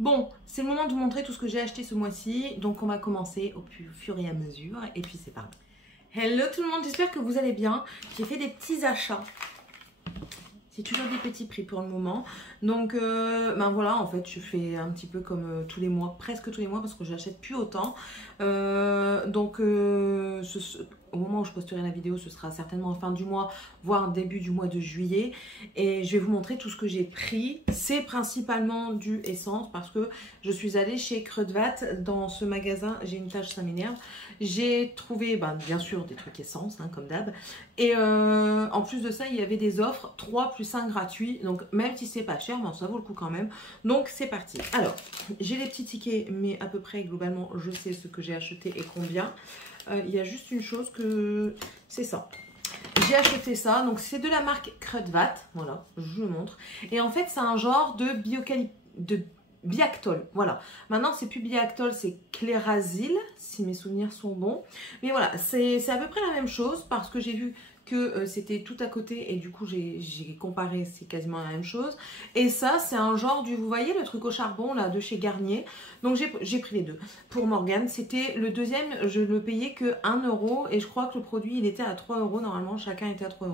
Bon, c'est le moment de vous montrer tout ce que j'ai acheté ce mois-ci. Donc on va commencer au fur et à mesure. Et puis c'est parti. Hello tout le monde, j'espère que vous allez bien. J'ai fait des petits achats. C'est toujours des petits prix pour le moment. Donc ben voilà, en fait je fais un petit peu comme tous les mois, presque tous les mois parce que j'achète plus autant. Au moment où je posterai la vidéo, ce sera certainement en fin du mois, voire début du mois de juillet. Et je vais vous montrer tout ce que j'ai pris. C'est principalement du essence parce que je suis allée chez Kruidvat. Dans ce magasin, j'ai une tâche, ça m'énerve. J'ai trouvé, bien sûr, des trucs essence, hein, comme d'hab. Et en plus de ça, il y avait des offres 3 plus 1 gratuits. Donc même si c'est pas cher, ça vaut le coup quand même. Donc c'est parti. Alors, j'ai les petits tickets, mais à peu près, globalement, je sais ce que j'ai acheté et combien. Il y a juste une chose que c'est ça. J'ai acheté ça, donc c'est de la marque Kruidvat, voilà, je vous le montre. Et en fait, c'est un genre de Biactol, voilà. Maintenant, c'est plus Biactol, c'est Clérasil, si mes souvenirs sont bons. Mais voilà, c'est à peu près la même chose parce que j'ai vu que c'était tout à côté et du coup j'ai comparé, c'est quasiment la même chose. Et ça, c'est un genre du, vous voyez le truc au charbon là de chez Garnier. Donc j'ai pris les deux. Pour Morgane, c'était le deuxième, je le payais que 1 € et je crois que le produit il était à 3 € normalement, chacun était à 3 €.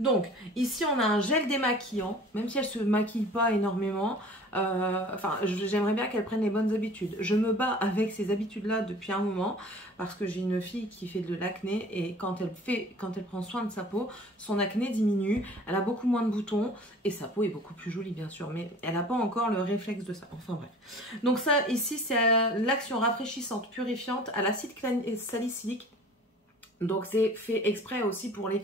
Donc ici on a un gel démaquillant, même si elle se maquille pas énormément. J'aimerais bien qu'elle prenne les bonnes habitudes. Je me bats avec ces habitudes là depuis un moment parce que j'ai une fille qui fait de l'acné et quand elle prend soin de sa peau, son acné diminue, elle a beaucoup moins de boutons et sa peau est beaucoup plus jolie bien sûr, mais elle n'a pas encore le réflexe de ça. Enfin bref. Donc ça ici c'est l'action rafraîchissante purifiante à l'acide salicylique. Donc c'est fait exprès aussi pour les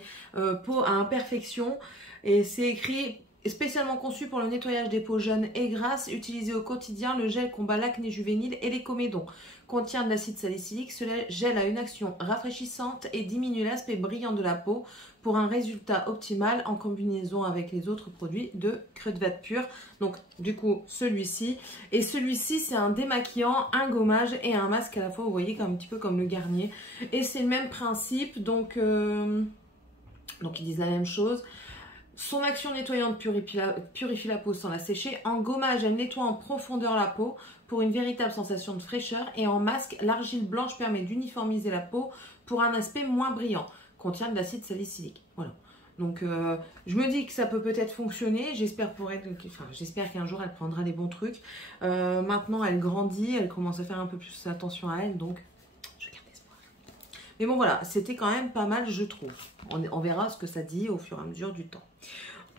peaux à imperfection et c'est écrit spécialement conçu pour le nettoyage des peaux jeunes et grasses, utilisé au quotidien, le gel combat l'acné juvénile et les comédons. Contient de l'acide salicylique, ce gel a une action rafraîchissante et diminue l'aspect brillant de la peau pour un résultat optimal en combinaison avec les autres produits de Kruidvat Pur. Donc du coup celui-ci, et celui-ci c'est un démaquillant, un gommage et un masque à la fois, vous voyez, un petit peu comme le Garnier. Et c'est le même principe, donc ils disent la même chose. Son action nettoyante purifie la peau sans la sécher. En gommage, elle nettoie en profondeur la peau pour une véritable sensation de fraîcheur. Et en masque, l'argile blanche permet d'uniformiser la peau pour un aspect moins brillant. Contient de l'acide salicylique. Voilà. Donc, je me dis que ça peut peut-être fonctionner. J'espère pour elle, j'espère qu'un jour elle prendra les bons trucs. Maintenant, elle grandit, elle commence à faire un peu plus attention à elle. Donc, je garde espoir. Mais bon, voilà, c'était quand même pas mal, je trouve. On verra ce que ça dit au fur et à mesure du temps.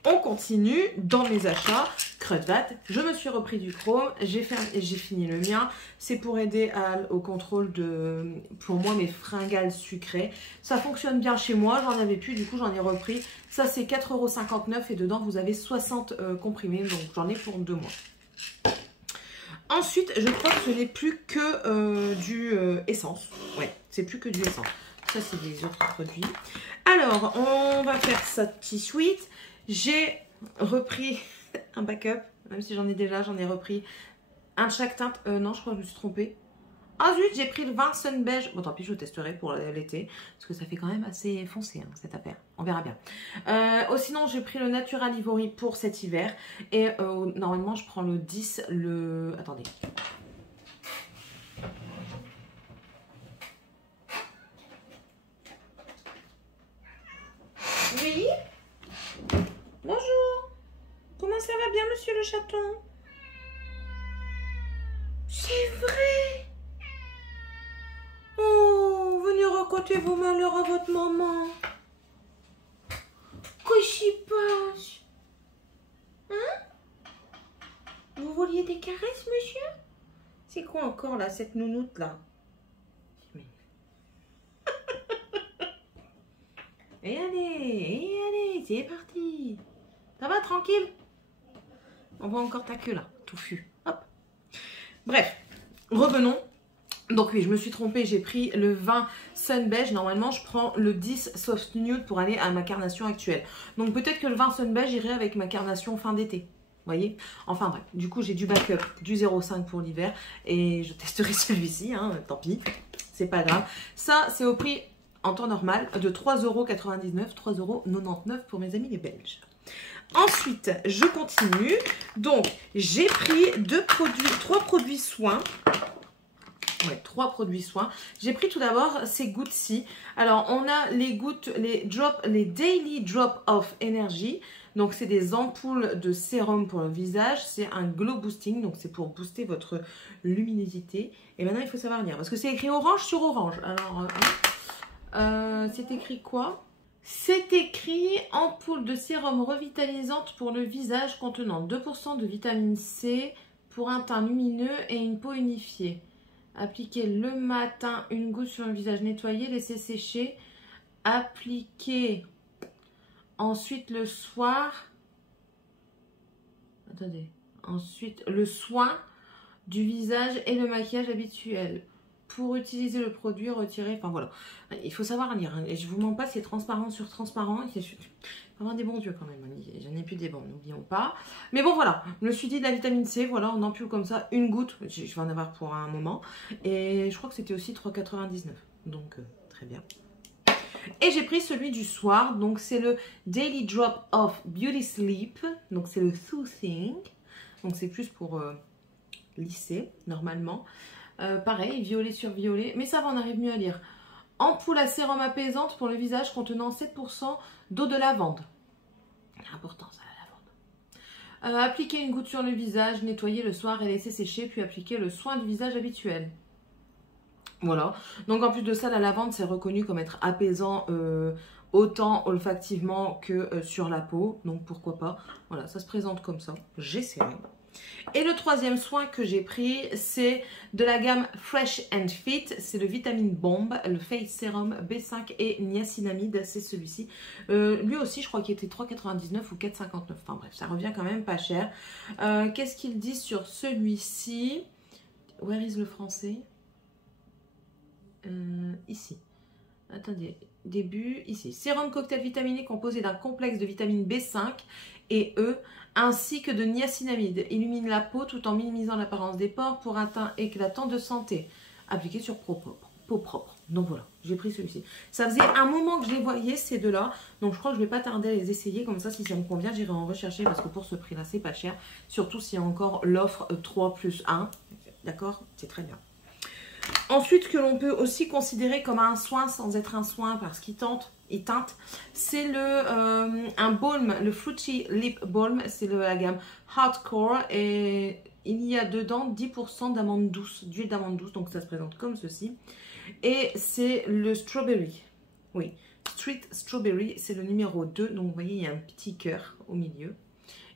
On continue dans mes achats. Kruidvat, je me suis repris du chrome, j'ai fini le mien. C'est pour aider au contrôle de, pour moi, mes fringales sucrées. Ça fonctionne bien chez moi, j'en avais plus, du coup j'en ai repris. Ça c'est 4,59 € et dedans vous avez 60 comprimés, donc j'en ai pour 2 mois. Ensuite, je crois que ce n'est plus que du essence. Ouais, c'est plus que du essence. Ça, c'est des autres produits. Alors, on va faire ça tout de suite. J'ai repris un backup, même si j'en ai déjà, j'en ai repris un de chaque teinte. Non, je crois que je me suis trompée. Ah zut, j'ai pris le vin Sun Beige. Bon, tant pis, je testerai pour l'été. Parce que ça fait quand même assez foncé, hein, cette affaire. On verra bien. Sinon, j'ai pris le Natural Ivory pour cet hiver. Et normalement, je prends le 10, le... Attendez. Oui? Bonjour. Comment ça va bien, monsieur le chaton? C'est vrai? Oh, venez raconter vos malheurs à votre maman. Qu'est-ce qui se passe? Hein? Vous vouliez des caresses, monsieur? C'est quoi encore, là, cette nounoute, là? Et allez, c'est parti. Ça va, tranquille? On voit encore ta queue, là, touffue. Hop. Bref, revenons. Donc oui, je me suis trompée, j'ai pris le 20 Sun Beige. Normalement, je prends le 10 Soft Nude pour aller à ma carnation actuelle. Donc peut-être que le 20 Sun Beige irait avec ma carnation fin d'été. Vous voyez? Enfin bref, du coup, j'ai du backup, du 0,5 pour l'hiver. Et je testerai celui-ci, hein, tant pis. C'est pas grave. Ça, c'est au prix, en temps normal, de 3,99 €, 3,99 € pour mes amis les Belges. Ensuite, je continue. Donc, j'ai pris 3 produits soins. Ouais, 3 produits soins. J'ai pris tout d'abord ces gouttes-ci. Alors, on a les gouttes, les Daily Drop of Energy. Donc, c'est des ampoules de sérum pour le visage. C'est un glow boosting. Donc, c'est pour booster votre luminosité. Et maintenant, il faut savoir lire. Parce que c'est écrit orange sur orange. Alors, c'est écrit quoi? C'est écrit ampoule de sérum revitalisante pour le visage contenant 2% de vitamine C pour un teint lumineux et une peau unifiée. Appliquez le matin une goutte sur le visage nettoyé, laissez sécher. Appliquez ensuite le soir. Attendez. Ensuite, le soin du visage et le maquillage habituel. Pour utiliser le produit, retirer. Enfin voilà. Il faut savoir lire. Hein. Et je vous mens pas, c'est transparent sur transparent. Il faut avoir des bons yeux quand même. J'en ai plus des bons, n'oublions pas. Mais bon, voilà. Je me suis dit de la vitamine C. Voilà, en ampule comme ça, une goutte. Je vais en avoir pour un moment. Et je crois que c'était aussi 3,99. Donc, très bien. Et j'ai pris celui du soir. Donc, c'est le Daily Drop of Beauty Sleep. Donc, c'est le Soothing. Donc, c'est plus pour lisser, normalement. Pareil, violet sur violet, mais ça va, on arrive mieux à lire. Ampoule à sérum apaisante pour le visage contenant 7% d'eau de lavande. Important ça, la lavande. Appliquez une goutte sur le visage, nettoyer le soir et laisser sécher, puis appliquer le soin du visage habituel. Voilà. Donc en plus de ça, la lavande, c'est reconnu comme être apaisant autant olfactivement que sur la peau. Donc pourquoi pas. Voilà, ça se présente comme ça. J'essaierai. Et le troisième soin que j'ai pris, c'est de la gamme Fresh and Fit. C'est le Vitamine Bomb, le Face Serum B5 et niacinamide. C'est celui-ci. Lui aussi, je crois qu'il était 3,99 ou 4,59. Enfin bref, ça revient quand même pas cher. Qu'est-ce qu'il dit sur celui-ci? Where is le français? Ici. Attendez, début, ici. Sérum cocktail vitaminé composé d'un complexe de vitamines B5 et E, ainsi que de niacinamide. Illumine la peau tout en minimisant l'apparence des pores pour un teint éclatant de santé. Appliqué sur peau propre. Donc voilà, j'ai pris celui-ci. Ça faisait un moment que je les voyais, ces deux-là. Donc je crois que je ne vais pas tarder à les essayer. Comme ça, si ça me convient, j'irai en rechercher. Parce que pour ce prix-là, c'est pas cher. Surtout s'il y a encore l'offre 3 plus 1. D'accord? C'est très bien. Ensuite, que l'on peut aussi considérer comme un soin sans être un soin parce qu'il teinte, c'est un baume, le Fruity Lip Balm, c'est la gamme Hardcore et il y a dedans 10% d'amande douce, d'huile d'amande douce, donc ça se présente comme ceci. Et c'est le Strawberry, oui, Street Strawberry, c'est le numéro 2, donc vous voyez il y a un petit cœur au milieu.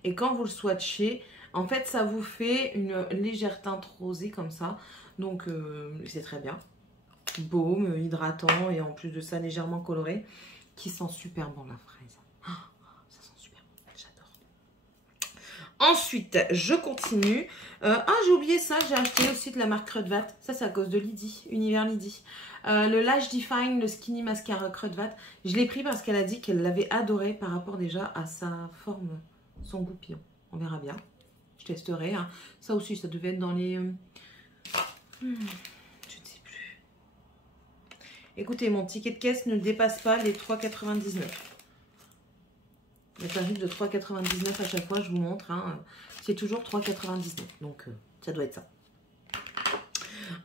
Et quand vous le swatchez, en fait ça vous fait une légère teinte rosée comme ça. Donc c'est très bien. Baume, hydratant et en plus de ça légèrement coloré. Qui sent super bon la fraise. Oh, ça sent super bon, j'adore. Ensuite, je continue. J'ai oublié ça, j'ai acheté aussi de la marque Crudvat. Ça c'est à cause de Lydie, Univers Lydie. Le Lash Define, le Skinny Mascara Crudvat. Je l'ai pris parce qu'elle a dit qu'elle l'avait adoré par rapport déjà à sa forme, son goupillon. On verra bien. Je testerai. Hein. Ça aussi, ça devait être dans les... je ne sais plus. Écoutez, mon ticket de caisse ne dépasse pas les 3,99. Le tarif de 3,99 à chaque fois, je vous montre. Hein, c'est toujours 3,99. Donc, ça doit être ça.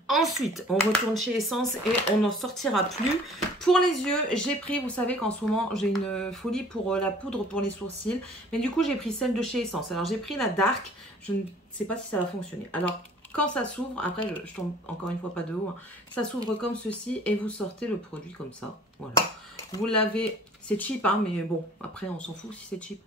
Ensuite, on retourne chez Essence et on n'en sortira plus. Pour les yeux, j'ai pris, vous savez qu'en ce moment, j'ai une folie pour la poudre pour les sourcils. Mais du coup, j'ai pris celle de chez Essence. Alors, j'ai pris la Dark. Je ne sais pas si ça va fonctionner. Alors, quand ça s'ouvre, après je tombe encore une fois pas de haut, hein, ça s'ouvre comme ceci et vous sortez le produit comme ça. Voilà. Vous l'avez, c'est cheap, hein, mais bon, après on s'en fout si c'est cheap.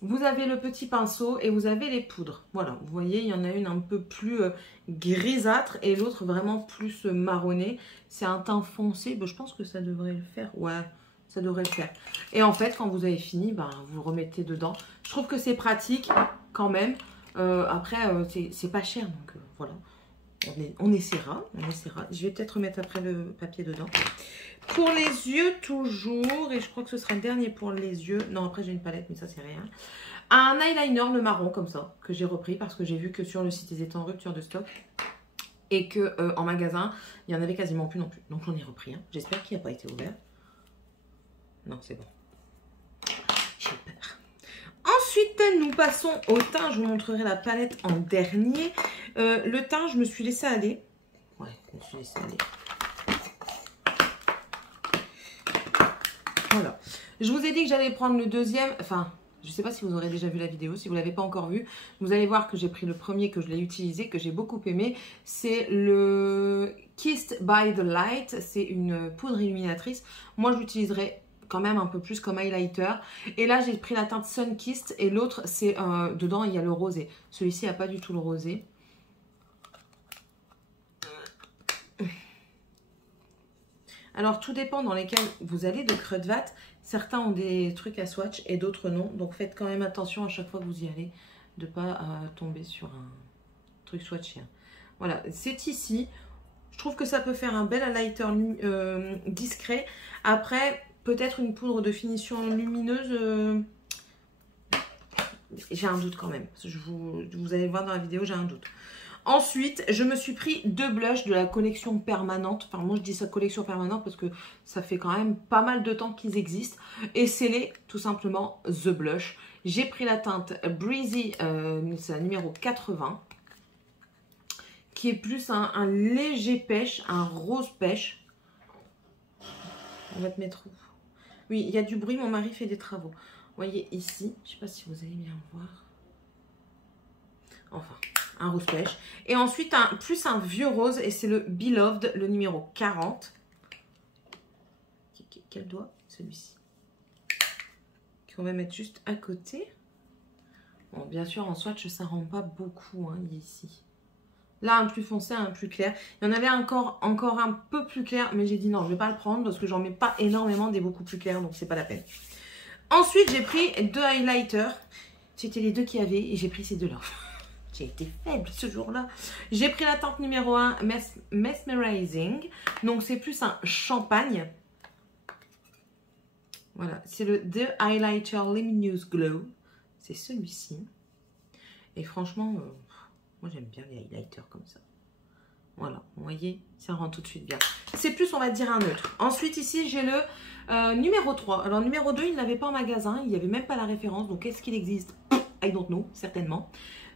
Vous avez le petit pinceau et vous avez les poudres. Voilà, vous voyez, il y en a une un peu plus grisâtre et l'autre vraiment plus marronné. C'est un teint foncé, ben, je pense que ça devrait le faire. Ouais, ça devrait le faire. Et en fait, quand vous avez fini, ben, vous remettez dedans. Je trouve que c'est pratique quand même. Après, c'est pas cher, donc voilà. On essaiera, Je vais peut-être remettre après le papier dedans. Pour les yeux, toujours, et je crois que ce sera le dernier pour les yeux. Non, après j'ai une palette, mais ça c'est rien. Un eyeliner, le marron, comme ça, que j'ai repris parce que j'ai vu que sur le site, ils étaient en rupture de stock. Et que en magasin, il n'y en avait quasiment plus non plus. Donc j'en ai repris un. J'espère qu'il n'a pas été ouvert. Non, c'est bon. J'ai peur. Ensuite, nous passons au teint. Je vous montrerai la palette en dernier. Le teint, je me suis laissé aller. Ouais, je me suis laissé aller. Voilà. Je vous ai dit que j'allais prendre le deuxième. Enfin, je ne sais pas si vous aurez déjà vu la vidéo. Si vous ne l'avez pas encore vue, vous allez voir que j'ai pris le premier, que je l'ai utilisé, que j'ai beaucoup aimé. C'est le Kissed by the Light. C'est une poudre illuminatrice. Moi, je l'utiliserai quand même un peu plus comme highlighter. Et là, j'ai pris la teinte Sun Kissed. Et l'autre, c'est dedans, il y a le rosé. Celui-ci n'a pas du tout le rosé. Alors, tout dépend dans lesquels vous allez de Crudvat. Certains ont des trucs à swatch et d'autres non. Donc, faites quand même attention à chaque fois que vous y allez de ne pas tomber sur un truc swatché. Voilà, c'est ici. Je trouve que ça peut faire un bel highlighter discret. Après, peut-être une poudre de finition lumineuse. J'ai un doute quand même. Vous allez le voir dans la vidéo, j'ai un doute. Ensuite, je me suis pris 2 blushs de la collection permanente. Enfin, moi, je dis ça collection permanente parce que ça fait quand même pas mal de temps qu'ils existent. Et c'est les, tout simplement, The Blush. J'ai pris la teinte Breezy, c'est la numéro 80. Qui est plus un léger pêche, un rose pêche. On va te mettre où? Oui, il y a du bruit, mon mari fait des travaux. Vous voyez ici, je ne sais pas si vous allez bien voir. Enfin, un rose pêche. Et ensuite, plus un vieux rose, et c'est le Beloved, le numéro 40. Quel doigt? Celui-ci. Qu'on va mettre juste à côté. Bon, bien sûr, en swatch, ça ne rend pas beaucoup, hein, ici. Là, un plus foncé, un plus clair. Il y en avait encore un peu plus clair, mais j'ai dit non, je ne vais pas le prendre parce que j'en mets pas énormément des beaucoup plus clairs, donc c'est pas la peine. Ensuite, j'ai pris 2 highlighters. C'était les 2 qu'il y avait et j'ai pris ces 2-là. J'ai été faible ce jour-là. J'ai pris la teinte numéro 1, Mesmerizing. Donc, c'est plus un champagne. Voilà, c'est le The Highlighter Luminous Glow. C'est celui-ci. Et franchement, moi j'aime bien les highlighters comme ça. Voilà, vous voyez, ça rend tout de suite bien. C'est plus, on va dire, un neutre. Ensuite, ici, j'ai le numéro 3. Alors, numéro 2, il ne l'avait pas en magasin. Il n'y avait même pas la référence. Donc, est-ce qu'il existe? I don't know, certainement.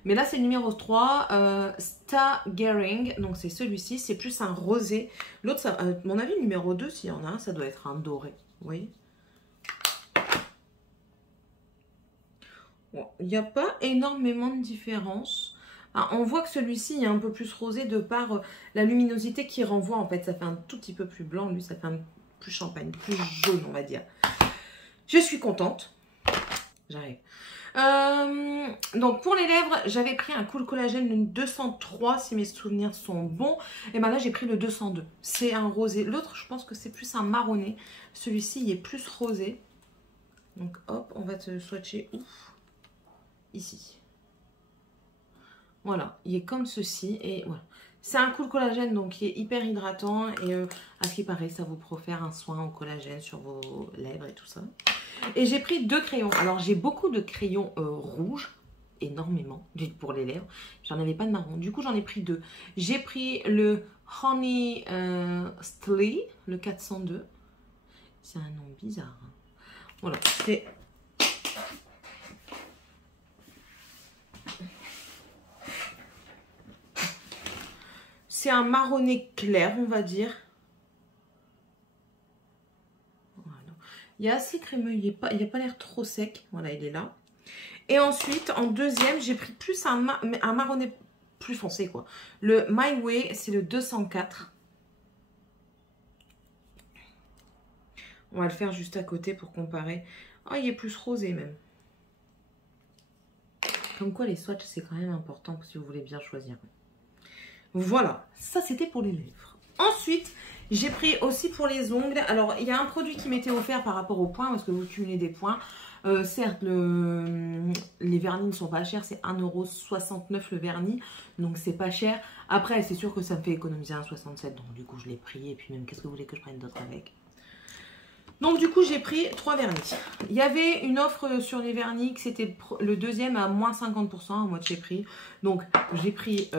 Mais là, c'est le numéro 3, Stargaring. Donc, c'est celui-ci. C'est plus un rosé. L'autre, à mon avis, le numéro 2, s'il y en a un, ça doit être un doré. Vous voyez? Bon, il n'y a pas énormément de différence. On voit que celui-ci est un peu plus rosé de par la luminosité qui renvoie. En fait, ça fait un tout petit peu plus blanc. Lui, ça fait un plus champagne, plus jaune, on va dire. Je suis contente. J'arrive. Donc, pour les lèvres, j'avais pris un Cool Collagène le 203, si mes souvenirs sont bons. Et maintenant, j'ai pris le 202. C'est un rosé. L'autre, je pense que c'est plus un marronné. Celui-ci, il est plus rosé. Donc, hop, on va te swatcher où? Ici. Voilà, il est comme ceci et voilà. C'est un Cool Collagène donc qui est hyper hydratant et à ce qui paraît ça vous profère un soin au collagène sur vos lèvres et tout ça. Et j'ai pris 2 crayons. Alors j'ai beaucoup de crayons rouges, énormément pour les lèvres. J'en avais pas de marron, du coup j'en ai pris 2. J'ai pris le Honey Stley, le 402. C'est un nom bizarre. Hein. Voilà, c'est... C'est un marronné clair, on va dire. Voilà. Il est assez crémeux, il n'a pas l'air trop sec. Voilà, il est là. Et ensuite, en deuxième, j'ai pris plus un marronné plus foncé, quoi. Le My Way, c'est le 204. On va le faire juste à côté pour comparer. Oh, il est plus rosé même. Comme quoi, les swatchs, c'est quand même important si vous voulez bien choisir. Voilà, ça c'était pour les lèvres. Ensuite, j'ai pris aussi pour les ongles. Alors, il y a un produit qui m'était offert par rapport aux points, parce que vous cumulez des points. Certes, les vernis ne sont pas chers, c'est 1,69 € le vernis, donc c'est pas cher. Après, c'est sûr que ça me fait économiser 1,67 €, donc du coup je l'ai pris. Et puis même, qu'est-ce que vous voulez que je prenne d'autre avec? Donc du coup, j'ai pris 3 vernis. Il y avait une offre sur les vernis, que c'était le deuxième à moins 50%, à moitié prix. Donc j'ai pris...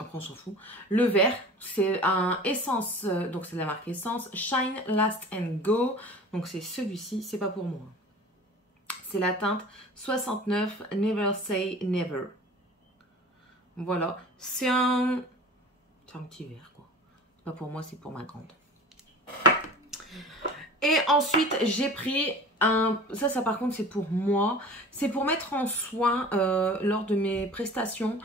après on s'en fout. Le vert, c'est un Essence, donc c'est de la marque Essence, Shine, Last and Go. Donc c'est celui-ci, c'est pas pour moi. C'est la teinte 69 Never Say Never. Voilà, c'est un petit verre quoi. C'est pas pour moi, c'est pour ma grande. Et ensuite, j'ai pris un... Ça par contre, c'est pour moi. C'est pour mettre en soin lors de mes prestations.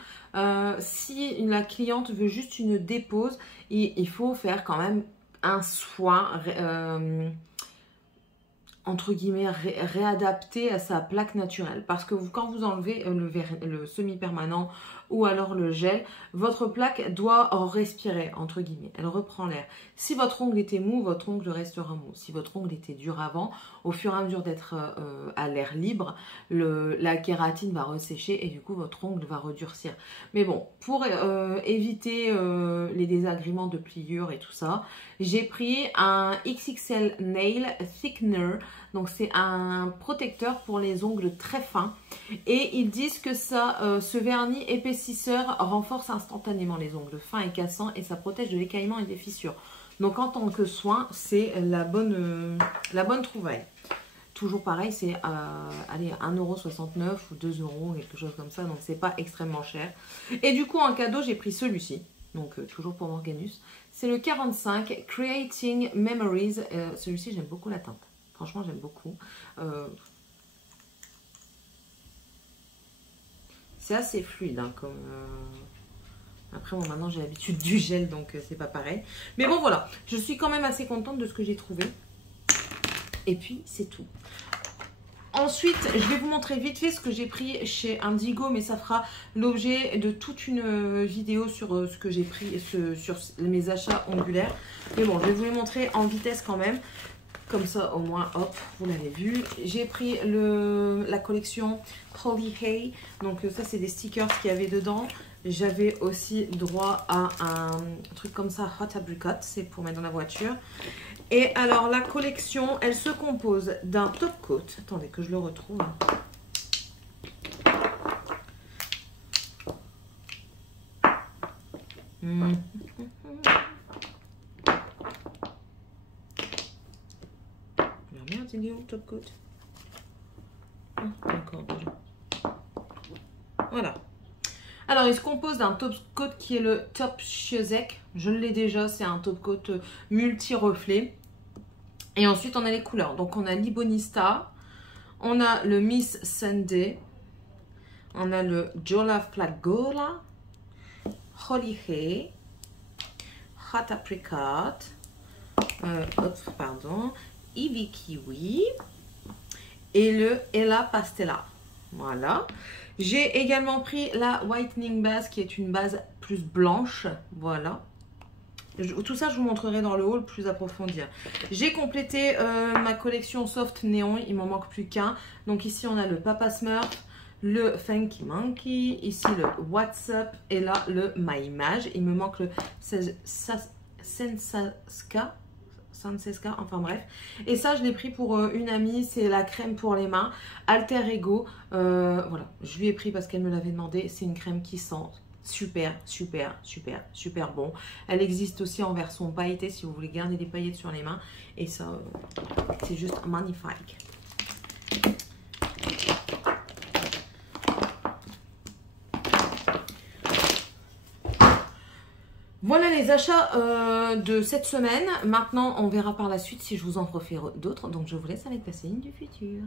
Si la cliente veut juste une dépose, il faut faire quand même un soin... entre guillemets réadapté à sa plaque naturelle, parce que quand vous enlevez le semi-permanent ou alors le gel, votre plaque doit respirer, entre guillemets, elle reprend l'air. Si votre ongle était mou, votre ongle restera mou. Si votre ongle était dur avant, au fur et à mesure d'être à l'air libre, la kératine va ressécher et du coup votre ongle va redurcir. Mais bon, pour éviter les désagréments de pliure et tout ça, j'ai pris un XXL Nail Thickener. Donc c'est un protecteur pour les ongles très fins. Et ils disent que ça, ce vernis épaississeur renforce instantanément les ongles fins et cassants. Et ça protège de l'écaillement et des fissures. Donc en tant que soin, c'est la bonne trouvaille. Toujours pareil, c'est allez, 1,69 € ou 2 €, quelque chose comme ça. Donc c'est pas extrêmement cher. Et du coup en cadeau, j'ai pris celui-ci. Donc toujours pour Morganus. C'est le 45 Creating Memories. Celui-ci, j'aime beaucoup la teinte. Franchement, j'aime beaucoup. C'est assez fluide. Hein, comme, Après, bon, maintenant, j'ai l'habitude du gel, donc c'est pas pareil. Mais bon, voilà. Je suis quand même assez contente de ce que j'ai trouvé. Et puis, c'est tout. Ensuite, je vais vous montrer vite fait ce que j'ai pris chez Indigo, mais ça fera l'objet de toute une vidéo sur ce que j'ai pris, sur mes achats ongulaires. Mais bon, je vais vous les montrer en vitesse quand même. Comme ça, au moins, hop, vous l'avez vu. J'ai pris la collection Holy Hay. Donc ça, c'est des stickers qu'il y avait dedans. J'avais aussi droit à un truc comme ça, Hot Apricot. C'est pour mettre dans la voiture. Et alors, la collection, elle se compose d'un top coat. Attendez que je le retrouve. Merde, il est où le top coat? D'accord, déjà. Voilà. Alors, il se compose d'un top coat qui est le Top Shiozek. Je l'ai déjà, c'est un top coat multi-reflet. Et ensuite, on a les couleurs. Donc, on a l'Ibonista, on a le Miss Sunday, on a le Jola Flagola, Holy Hay, Hot Apricot, Ivy Kiwi et le Ella Pastella. Voilà. J'ai également pris la Whitening Base qui est une base plus blanche. Voilà. Tout ça, je vous montrerai dans le haul plus approfondi. J'ai complété ma collection Soft Néon. Il m'en manque plus qu'un. Donc ici, on a le Papa Smurf, le Funky Monkey. Ici, le What's Up. Et là, le My Image. Il me manque le Sensaska, enfin bref. Et ça, je l'ai pris pour une amie. C'est la crème pour les mains. Alter Ego. Voilà, je lui ai pris parce qu'elle me l'avait demandé. C'est une crème qui sent super, super, super, super bon. Elle existe aussi en version pailletée si vous voulez garder des paillettes sur les mains. Et ça, c'est juste magnifique. Voilà les achats de cette semaine. Maintenant, on verra par la suite si je vous en refais d'autres. Donc, je vous laisse avec la scène du futur.